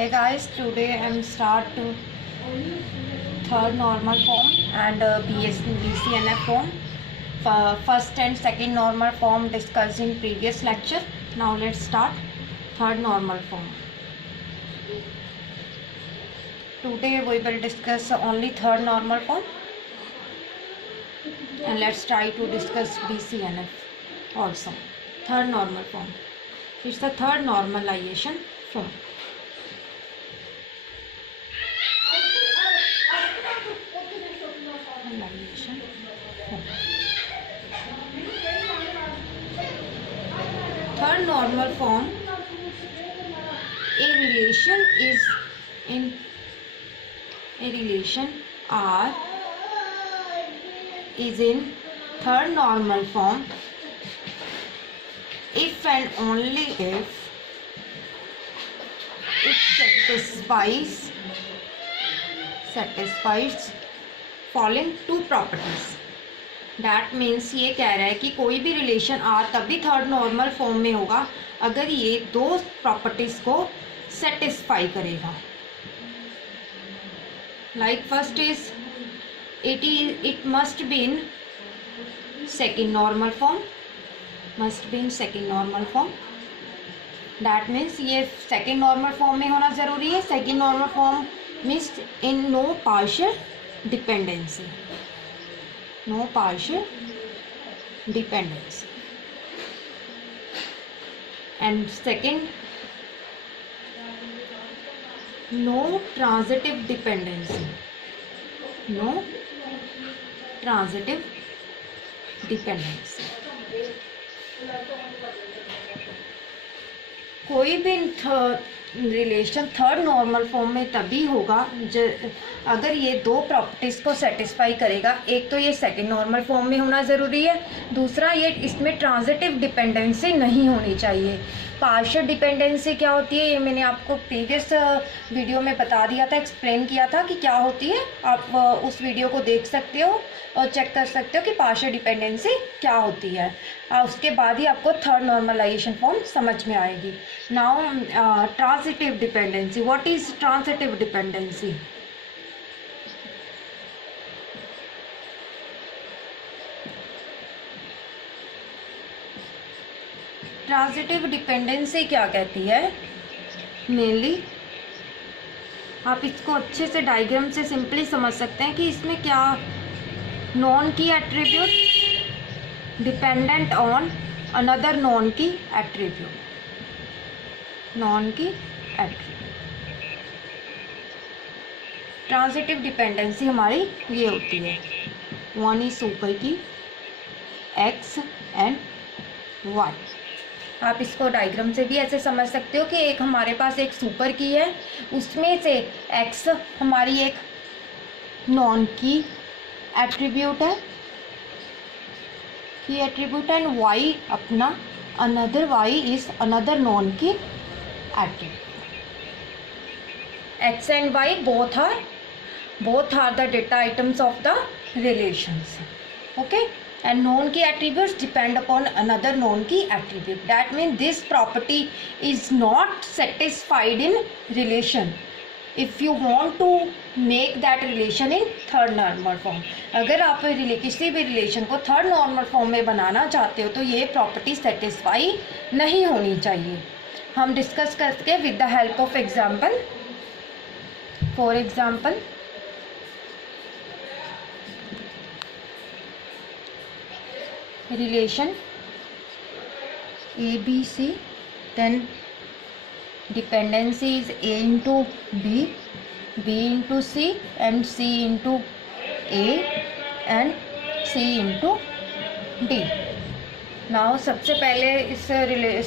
Hey guys, today I'm start to third normal form and BCNF form. First and second normal form discussed in previous lecture. Now let's start third normal form. Today we will discuss only third normal form and let's try to discuss BCNF also. Third normal form. It's the third normalization form. Third normal form, a relation R is in third normal form if and only if it satisfies following two properties. That means ये कह रहा है कि कोई भी relation R तभी third normal form में होगा अगर ये दो प्रॉपर्टीज को सेटिस्फाई करेगा. Like first is it must be in second normal form. That means ये सेकेंड नॉर्मल फॉर्म में होना ज़रूरी है. Second normal form means in no partial dependency. No partial dependency. And second, no transitive dependency. कोई भी relation third normal form में तभी होगा अगर ये दो प्रॉपर्टीज़ को सेटिस्फाई करेगा. एक तो ये सेकंड नॉर्मल फॉर्म में होना ज़रूरी है, दूसरा ये इसमें ट्रांजिटिव डिपेंडेंसी नहीं होनी चाहिए. पार्शियल डिपेंडेंसी क्या होती है ये मैंने आपको प्रीवियस वीडियो में बता दिया था, एक्सप्लेन किया था कि क्या होती है. आप उस वीडियो को देख सकते हो और चेक कर सकते हो कि पार्शियल डिपेंडेंसी क्या होती है. उसके बाद ही आपको थर्ड नॉर्मलाइजेशन फॉर्म समझ में आएगी. Now transitive dependency. What is transitive dependency? Transitive dependency क्या कहती है? मेनली आप इसको अच्छे से डायग्राम से सिंपली समझ सकते हैं कि इसमें क्या non key attribute dependent on another non key attribute. Transitive dependency हमारी ये होती है. वन इज सुपर की एक्स एंड वाई. आप इसको डायग्राम से भी ऐसे समझ सकते हो कि एक हमारे पास एक सुपर की है, उसमें से एक्स हमारी एक non key attribute and Y अपना another Y is another non key attribute. X and Y both are the data items of the relations. Okay. And known key attributes depend upon another known key attribute. That means this property is not satisfied in relation. If you want to make that relation in third normal form, अगर आप किसी भी relation को third normal form में बनाना चाहते हो तो ये प्रॉपर्टी सेटिस्फाई नहीं होनी चाहिए. हम डिस्कस करके with the help of example. For example, relation ABC, then dependency is A into B, B into C and C into A and C into D. Now सबसे पहले इस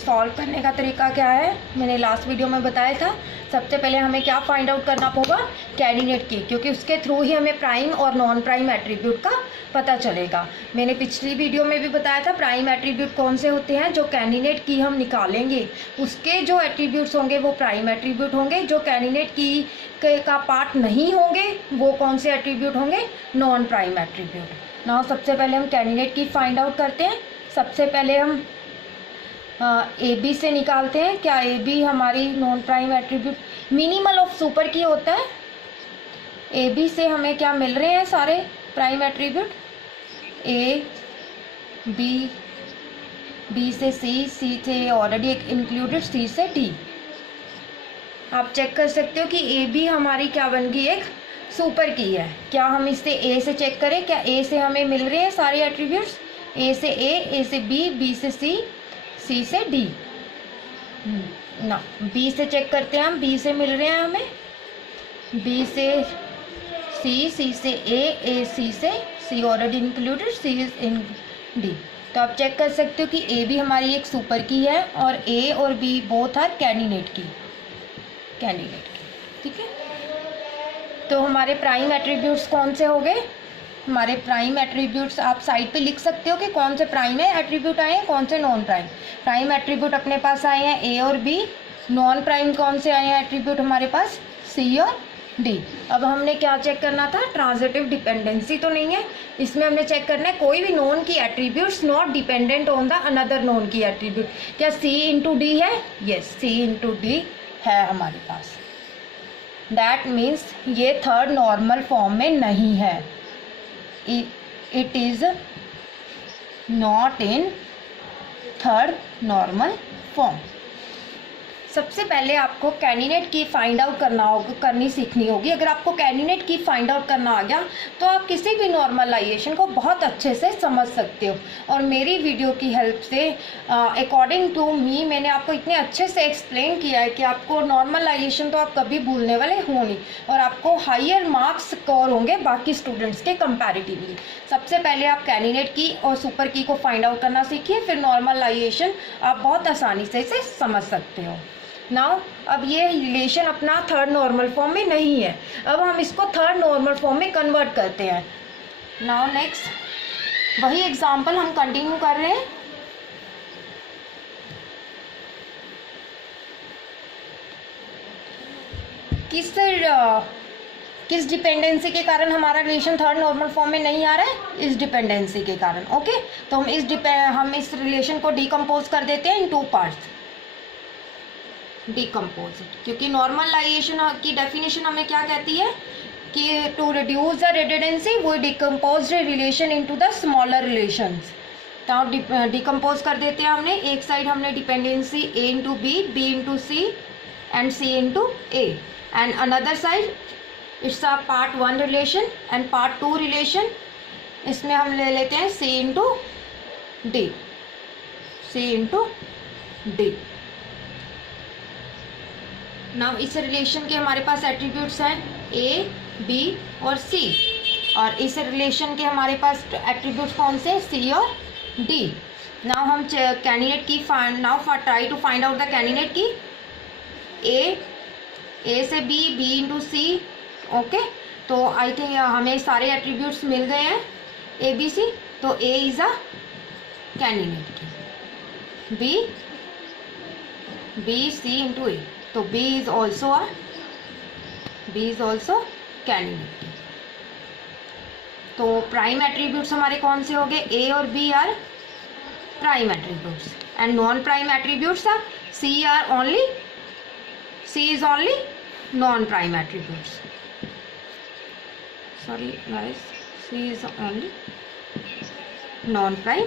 सॉल्व करने का तरीका क्या है मैंने लास्ट वीडियो में बताया था. सबसे पहले हमें क्या फाइंड आउट करना होगा? कैंडिडेट की, क्योंकि उसके थ्रू ही हमें प्राइम और नॉन प्राइम एट्रीब्यूट का पता चलेगा. मैंने पिछली वीडियो में भी बताया था प्राइम एट्रीब्यूट कौन से होते हैं. जो कैंडिडेट की हम निकालेंगे उसके जो एट्रीब्यूट्स होंगे वो प्राइम एट्रीब्यूट होंगे. जो कैंडिडेट की का पार्ट नहीं होंगे वो कौन से एट्रीब्यूट होंगे? Non prime attribute. नाउ सबसे पहले हम कैंडिडेट की फाइंड आउट करते हैं. सबसे पहले हम ए बी से निकालते हैं. क्या ए बी हमारी non prime attribute? Minimal of super की होता है। ए बी से हमें क्या मिल रहे हैं सारे prime attribute, A B, B से सी, सी से ऑलरेडी इंक्लूडेड, सी से डी। आप चेक कर सकते हो कि ए बी हमारी क्या बन गई, एक सुपर की है। क्या हम इससे ए से चेक करें, क्या ए से हमें मिल रहे हैं सारे एट्रीब्यूट्स, ए से ए से बी, बी से सी, सी से डी ना। बी से चेक करते हैं हम, बी से मिल रहे हैं हमें, बी से सी, सी से ए सी से, C already included, C is in D. तो आप चेक कर सकते हो कि ए भी हमारी एक सुपर की है और ए और बी बोथ आर कैंडिडेट की, ठीक है। तो हमारे प्राइम एट्रीब्यूट्स कौन से हो गए, हमारे प्राइम एट्रीब्यूट्स आप साइड पे लिख सकते हो कि कौन से प्राइम है एट्रीब्यूट आए हैं, कौन से नॉन प्राइम। प्राइम एट्रीब्यूट अपने पास आए हैं ए और बी, नॉन प्राइम कौन से आए हैं एट्रीब्यूट हमारे पास, सी और डी। अब हमने क्या चेक करना था, ट्रांजिटिव डिपेंडेंसी तो नहीं है इसमें, हमने चेक करना है कोई भी नॉन की attributes not dependent on the another non key attribute. क्या सी इंटू डी है, यस सी इंटू डी है हमारे पास। दैट मीन्स ये थर्ड नॉर्मल फॉर्म में नहीं है, it is not in third normal form. सबसे पहले आपको कैंडिडेट की फाइंड आउट करनी सीखनी होगी। अगर आपको कैंडिडेट की फाइंड आउट करना आ गया तो आप किसी भी नॉर्मलाइजेशन को बहुत अच्छे से समझ सकते हो। और मेरी वीडियो की हेल्प से अकॉर्डिंग टू मी मैंने आपको इतने अच्छे से एक्सप्लेन किया है कि आपको नॉर्मलाइजेशन तो आप कभी भूलने वाले हो नहीं और आपको हायर मार्क्स स्कोर होंगे बाकी स्टूडेंट्स के कंपैरेटिवली। सबसे पहले आप कैंडिडेट की और सुपर की को फाइंड आउट करना सीखिए, फिर नॉर्मलाइजेशन आप बहुत आसानी से इसे समझ सकते हो। नाउ अब ये रिलेशन अपना थर्ड नॉर्मल फॉर्म में नहीं है, अब हम इसको थर्ड नॉर्मल फॉर्म में कन्वर्ट करते हैं। नाउ नेक्स्ट वही एग्जांपल हम कंटिन्यू कर रहे हैं। किस डिपेंडेंसी के कारण हमारा रिलेशन थर्ड नॉर्मल फॉर्म में नहीं आ रहा है, इस डिपेंडेंसी के कारण। ओके, तो हम इस रिलेशन को डिकम्पोज कर देते हैं इन टू पार्ट्स। डिकम्पोजिट, क्योंकि नॉर्मलाइजेशन की डेफिनेशन हमें क्या कहती है कि to reduce the redundancy we decompose relation into the smaller relations. तो डिकम्पोज कर देते हैं हमने, एक साइड हमने dependency A into B, B into C and C into A, and another side it's a part one relation and part two relation. इसमें हम ले लेते हैं C into D, C into D. Now इस relation के हमारे पास attributes हैं A, B और सी, और इस रिलेशन के हमारे पास एट्रीब्यूट्स कौन से, सी और डी। नाउ हम candidate key now try to find out the candidate key A से B, B into C. Okay, तो आई थिंक हमें सारे एट्रीब्यूट्स मिल गए हैं ए बी सी, तो A is a candidate key, B C into A, तो B is also candidate. तो prime attributes हमारे कौन से हो गए, A और B are prime attributes and non prime attributes are C is only non prime attributes. Sorry guys, C is only non prime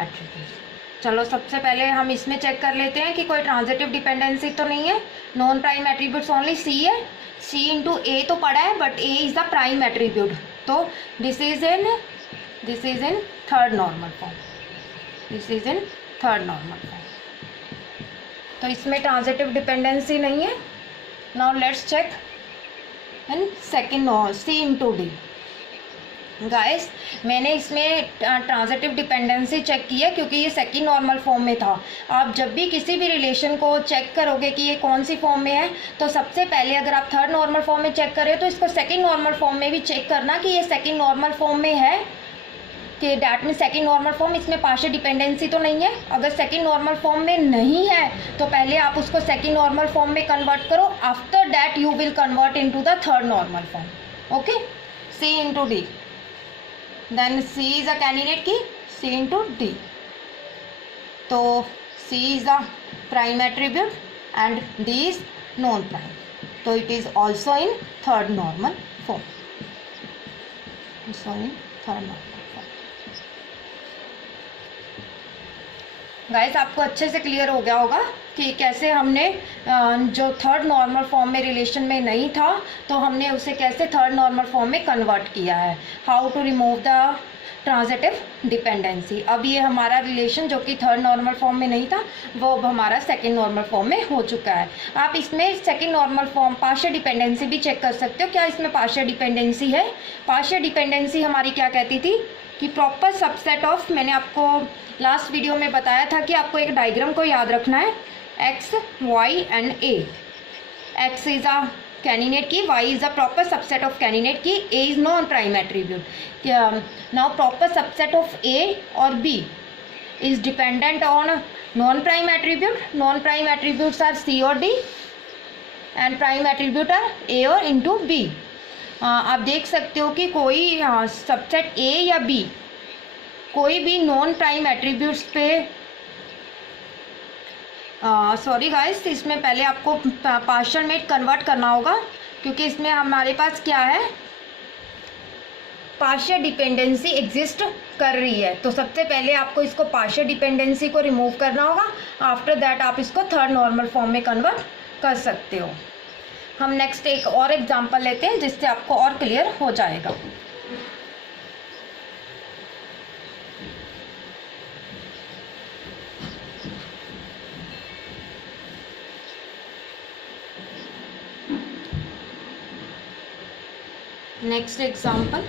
attributes. चलो सबसे पहले हम इसमें चेक कर लेते हैं कि कोई ट्रांजिटिव डिपेंडेंसी तो नहीं है। Non prime attributes only C है, सी इंटू ए तो पड़ा है but A is the prime attribute, तो this is in third normal form, this is in third normal form. तो इसमें ट्रांजिटिव डिपेंडेंसी नहीं है। Now let's check in second C into D. Guys मैंने इसमें ट्रांजिटिव डिपेंडेंसी चेक की है क्योंकि ये सेकंड नॉर्मल फॉर्म में था। आप जब भी किसी भी रिलेशन को चेक करोगे कि ये कौन सी फॉर्म में है, तो सबसे पहले अगर आप थर्ड नॉर्मल फॉर्म में चेक कर रहे हो तो इसको सेकंड नॉर्मल फॉर्म में भी चेक करना कि ये सेकंड नॉर्मल फॉर्म में है, कि डैट में सेकंड नॉर्मल फॉर्म, इसमें पार्शियल डिपेंडेंसी तो नहीं है। अगर सेकंड नॉर्मल फॉर्म में नहीं है तो पहले आप उसको सेकंड नॉर्मल फॉर्म में कन्वर्ट करो, after that you will convert into the third normal form. Okay, C into D, then C is a candidate की C into D, तो C is a prime attribute and D is non prime। तो it is also in third normal form, also in third normal form. Guys आपको अच्छे से clear हो गया होगा कि कैसे हमने जो थर्ड नॉर्मल फॉर्म में रिलेशन में नहीं था तो हमने उसे कैसे थर्ड नॉर्मल फॉर्म में कन्वर्ट किया है, how to remove the transitive dependency. अब ये हमारा रिलेशन जो कि थर्ड नॉर्मल फॉर्म में नहीं था वो अब हमारा सेकंड नॉर्मल फॉर्म में हो चुका है। आप इसमें second normal form partial dependency भी चेक कर सकते हो, क्या इसमें पार्शियल डिपेंडेंसी है। पार्शियल डिपेंडेंसी हमारी क्या कहती थी कि प्रॉपर सबसेट ऑफ, मैंने आपको लास्ट वीडियो में बताया था कि आपको एक डायग्राम को याद रखना है, X Y and A. X is a candidate key, y is a proper subset of candidate की, a is non-prime attribute। Now proper subset of a or b is dependent on non-prime attribute। non-prime attributes are c or d and prime attribute are a or into b। आप देख सकते हो कि कोई subset a या b कोई भी non prime attributes पे सॉरी गाइस, इसमें पहले आपको पार्शियल में कन्वर्ट करना होगा क्योंकि इसमें हमारे पास क्या है, पार्शियल डिपेंडेंसी एग्जिस्ट कर रही है। तो सबसे पहले आपको इसको पार्शियल डिपेंडेंसी को रिमूव करना होगा, आफ्टर दैट आप इसको थर्ड नॉर्मल फॉर्म में कन्वर्ट कर सकते हो। हम नेक्स्ट एक और एग्जांपल लेते हैं जिससे आपको और क्लियर हो जाएगा। Next example,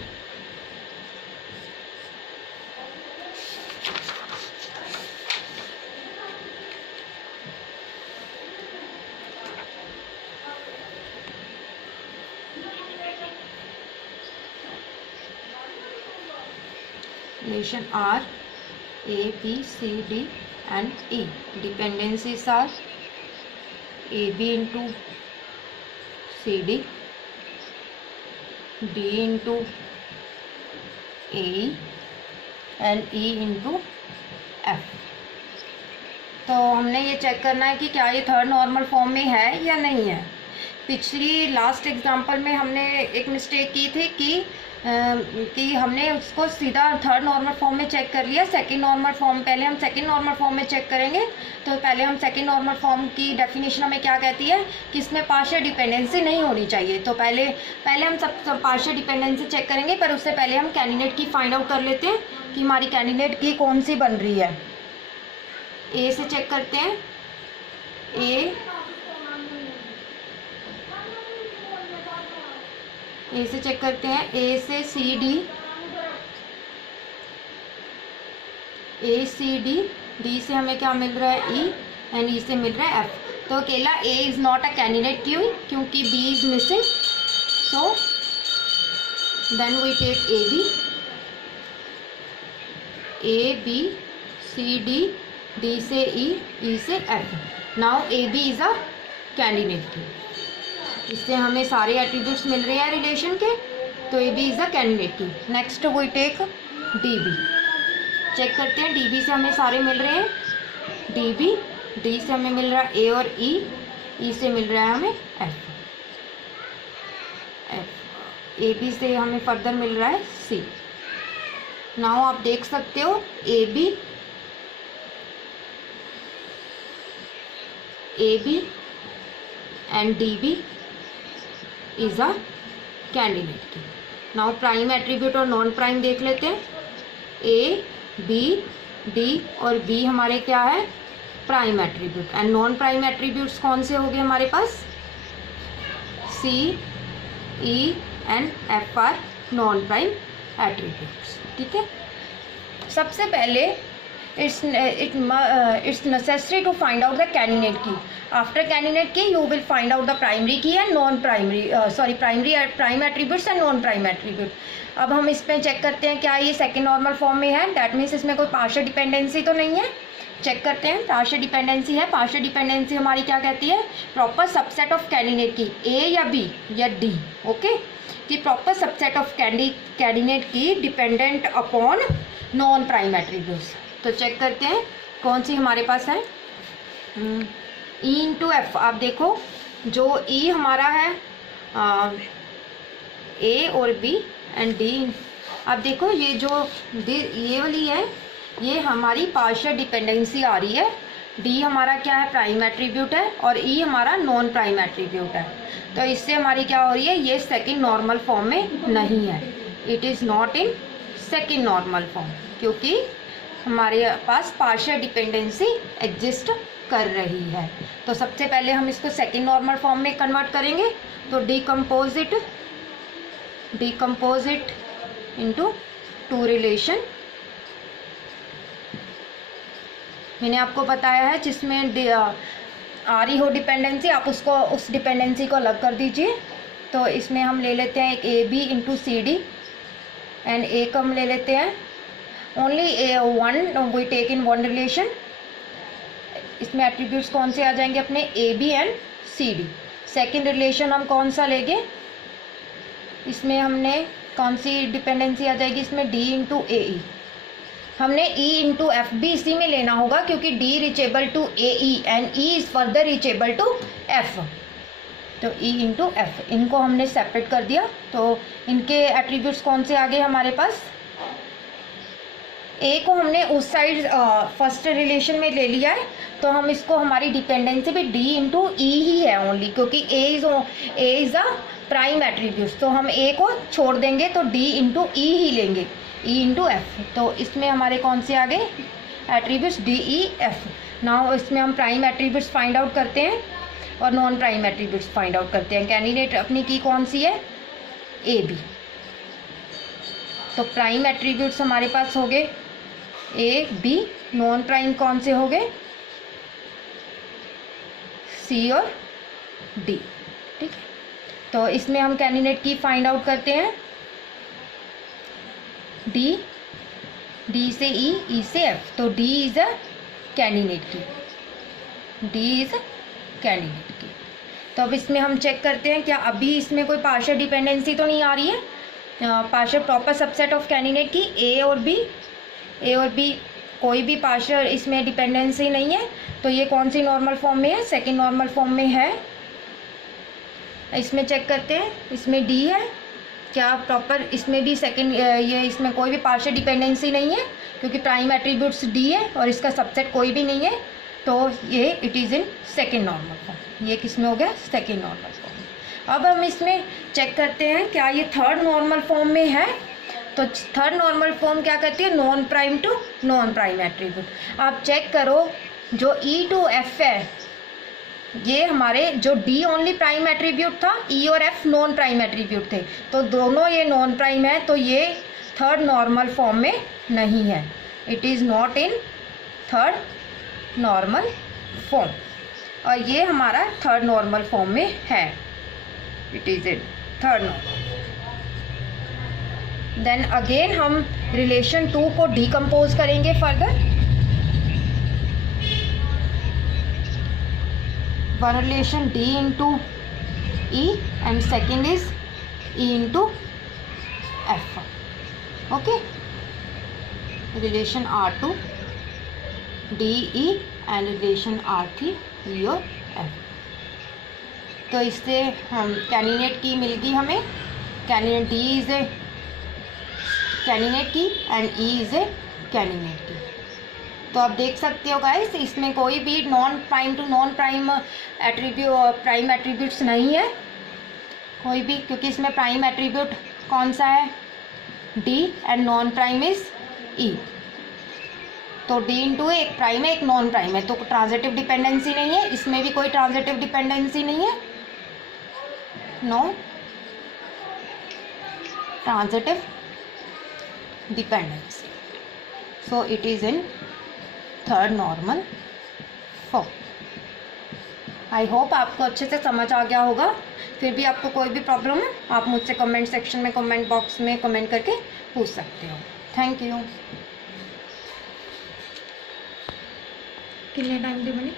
relation R A B C D and E, dependencies are AB into CD, D into AE and E into F। तो हमने ये चेक करना है कि क्या ये थर्ड नॉर्मल फॉर्म में है या नहीं है। पिछली लास्ट एग्जांपल में हमने एक मिस्टेक की थी कि हमने उसको सीधा थर्ड नॉर्मल फॉर्म में चेक कर लिया। सेकंड नॉर्मल फॉर्म, पहले हम सेकंड नॉर्मल फॉर्म में चेक करेंगे। तो पहले हम सेकंड नॉर्मल फॉर्म की डेफिनेशन हमें क्या कहती है कि इसमें पार्शियल डिपेंडेंसी नहीं होनी चाहिए। तो पहले हम सब पार्शियल डिपेंडेंसी चेक करेंगे, पर उससे पहले हम कैंडिडेट की फाइंड आउट कर लेते हैं कि हमारी कैंडिडेट की कौन सी बन रही है। ए से चेक करते हैं, ए से चेक करते हैं, ए से सी डी, ए सी डी, डी से हमें क्या मिल रहा है, ई, एंड ई से मिल रहा है एफ। तो अकेला A is not a candidate क्योंकि B is missing, so then we take A B C D, D से ई से F. Now A B is a candidate key, इससे हमें सारे एट्रीब्यूट्स मिल रहे हैं रिलेशन के, तो A B is a candidate key. Next we take D B, check करते हैं, डी बी से हमें सारे मिल रहे हैं, डी बी, डी से हमें मिल रहा है ए और ई से मिल रहा है हमें एफ, ए बी से हमें फर्दर मिल रहा है सी। नाउ आप देख सकते हो A B and D B is a candidate key. Now prime attribute और नॉन प्राइम देख लेते हैं। ए बी डी और बी हमारे क्या है, prime attribute, and non prime attributes कौन से हो गए हमारे पास, C E and F are non prime attributes. ठीक है, सबसे पहले it's necessary to find out the candidate key. After candidate key you will find out the primary key and non-primary prime attributes and non-prime attribute। अब हम इसमें check करते हैं क्या ये सेकंड नॉर्मल फॉर्म में है, डैट मीन्स इसमें कोई पार्शियल डिपेंडेंसी तो नहीं है। चेक करते हैं, पार्शियल डिपेंडेंसी है। पार्शियल डिपेंडेंसी हमारी क्या कहती है, proper subset of candidate key, ए या बी या डी, ओके, कि प्रॉपर सबसेट ऑफ कैंडिडेट की dependent upon non prime attributes. तो चेक करते हैं कौन सी हमारे पास है, ई इंटू एफ। आप देखो जो ई हमारा है ए और बी एंड डी। अब देखो ये जो ये वाली है ये हमारी पार्शियल डिपेंडेंसी आ रही है। डी हमारा क्या है, प्राइम एट्रीब्यूट है, और ई हमारा नॉन प्राइम एट्रीब्यूट है। तो इससे हमारी क्या हो रही है, ये सेकंड नॉर्मल फॉर्म में नहीं है, it is not in second normal form, क्योंकि हमारे पास पार्शियल डिपेंडेंसी एग्जिस्ट कर रही है। तो सबसे पहले हम इसको सेकंड नॉर्मल फॉर्म में कन्वर्ट करेंगे। तो decompose it into two relation. मैंने आपको बताया है जिसमें आ रही हो डिपेंडेंसी, आप उसको उस डिपेंडेंसी को अलग कर दीजिए। तो इसमें हम ले लेते हैं एक A B into C D, and A को हम ले लेते हैं only A one, we take in one relation. इसमें एट्रीब्यूट्स कौन से आ जाएंगे अपने, A B and C D. Second relation हम कौन सा लेंगे, इसमें हमने कौन सी डिपेंडेंसी आ जाएगी, इसमें डी इंटू ए ई। हमने E इंटू एफ भी इसी में लेना होगा, क्योंकि D reachable to A E and E is further reachable to F। तो E इंटू एफ, इनको हमने सेपरेट कर दिया। तो इनके एट्रीब्यूट्स कौन से आ गए हमारे पास, A को हमने उस साइड फर्स्ट रिलेशन में ले लिया है, तो हम इसको हमारी डिपेंडेंसी भी D इंटू ई ही है ओनली, क्योंकि A is a prime attributes. तो हम A को छोड़ देंगे तो D इंटू ई ही लेंगे, E इंटू एफ। तो इसमें हमारे कौन से आ गए attributes, D E F. Now इसमें हम प्राइम एट्रीब्यूट्स फाइंड आउट करते हैं और non prime attributes find out करते हैं। कैंडिडेट अपनी की कौन सी है, ए बी। तो प्राइम एट्रीब्यूट्स हमारे पास हो गए ए बी, नॉन प्राइम कौन से हो गए, सी और डी। ठीक है, तो इसमें हम कैंडिडेट की फाइंड आउट करते हैं, डी से ई से एफ। तो D is a candidate key, तो अब इसमें हम चेक करते हैं क्या अभी इसमें कोई पार्शियल डिपेंडेंसी तो नहीं आ रही है, partial proper subset of candidate key ए और बी कोई भी पार्शियल इसमें डिपेंडेंसी नहीं है। तो ये कौन सी नॉर्मल फॉर्म में है, सेकेंड नॉर्मल फॉर्म में है। इसमें चेक करते हैं, इसमें डी है क्या प्रॉपर, इसमें भी सेकंड, ये इसमें कोई भी पार्शियल डिपेंडेंसी नहीं है, क्योंकि प्राइम एट्रीब्यूट्स डी है और इसका सबसेट कोई भी नहीं है। तो ये it is in second normal form. ये किस में हो गया, सेकंड नॉर्मल फॉर्म। अब हम इसमें चेक करते हैं क्या ये थर्ड नॉर्मल फॉर्म में है। तो थर्ड नॉर्मल फॉर्म क्या करती है, non prime to non prime attribute. आप चेक करो जो ई टू एफ है, ये हमारे जो डी ओनली प्राइम एट्रीब्यूट था, ई और एफ नॉन प्राइम एट्रीब्यूट थे, तो दोनों ये नॉन प्राइम है, तो ये थर्ड नॉर्मल फॉर्म में नहीं है, it is not in third normal form. और ये हमारा थर्ड नॉर्मल फॉर्म में है, it is in third normal. Then again हम रिलेशन 2 को डिकम्पोज करेंगे further. One relation D into E and second is E into F. Okay. Relation R2 D E and relation R3 E और F. तो इससे हम candidate की मिल गई हमें, candidate D is a candidate key and E is a candidate key. तो आप देख सकते हो गाइस, इसमें कोई भी non prime to non prime prime attributes नहीं है कोई भी, क्योंकि इसमें प्राइम एट्रीब्यूट कौन सा है, D, and non prime is E. तो डी इंटू एक प्राइम है एक नॉन प्राइम है, तो ट्रांजिटिव डिपेंडेंसी नहीं है, इसमें भी कोई ट्रांजिटिव डिपेंडेंसी नहीं है, no transitive dependency. So it is in third normal form. I hope आपको अच्छे से समझ आ गया होगा। फिर भी आपको कोई भी प्रॉब्लम है आप मुझसे कमेंट सेक्शन में, कमेंट बॉक्स में कमेंट करके पूछ सकते हो। Thank you. कितने टाइम दे बने।